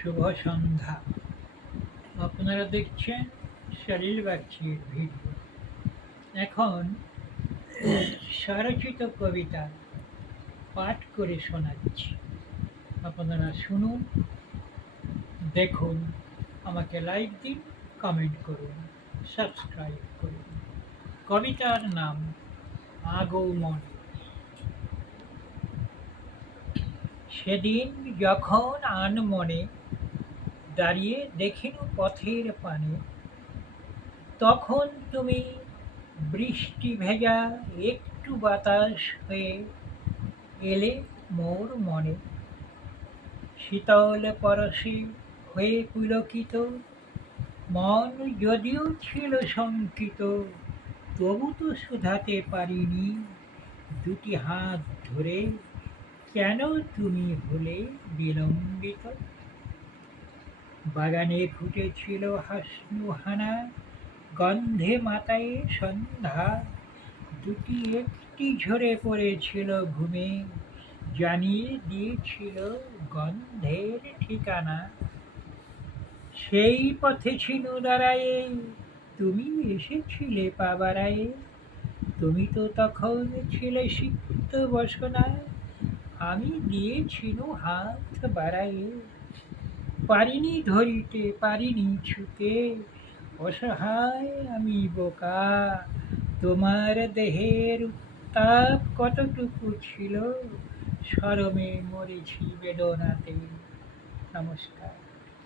শুভ সন্ধ্যা। আপনারা দেখছেন সলিল বাগচির ভিডিও। এখন স্বরচিত কবিতা পাঠ করে শোনাচ্ছি। আপনারা শুনুন, দেখুন, আমাকে লাইক দিন, কমেন্ট করুন, সাবস্ক্রাইব করুন। কবিতার নাম আগমন। সেদিন যখন আনমনে দাঁড়িয়ে দেখিনু পথের পানে, তখন তুমি বৃষ্টি ভেজা একটু বাতাস হয়ে এলে মোর মনে। শীতল পরশে হয়ে পুলকিত মন যদিও ছিল শঙ্কিত, তবু তো শুধাতে পারিনি দুটি হাত ধরে, কেন তুমি হলে বিলম্বিত। বাগানে ফুটেছিল হাসনুহানা, গন্ধে মাতায়ে সন্ধ্যা, দুটি একটি ঝরে পড়েছিল ঘুমে, জানিয়ে দিয়েছিল গন্ধের ঠিকানা। সেই পথে ছিনু দাঁড়ায়ে তুমি এসেছিলে পা বাড়ায়ে, তুমি তো তখন ছিলে সিক্ত বসনা, আমি দিয়েছিনু হাত বাড়ায়ে। পারিনি ধরিতে, পারিনি ছুতে, অসহায় আমি বোকা, তোমার দেহের উত্তাপ কতটুকু ছিল, শরমে মরেছি বেদনাতে। নমস্কার।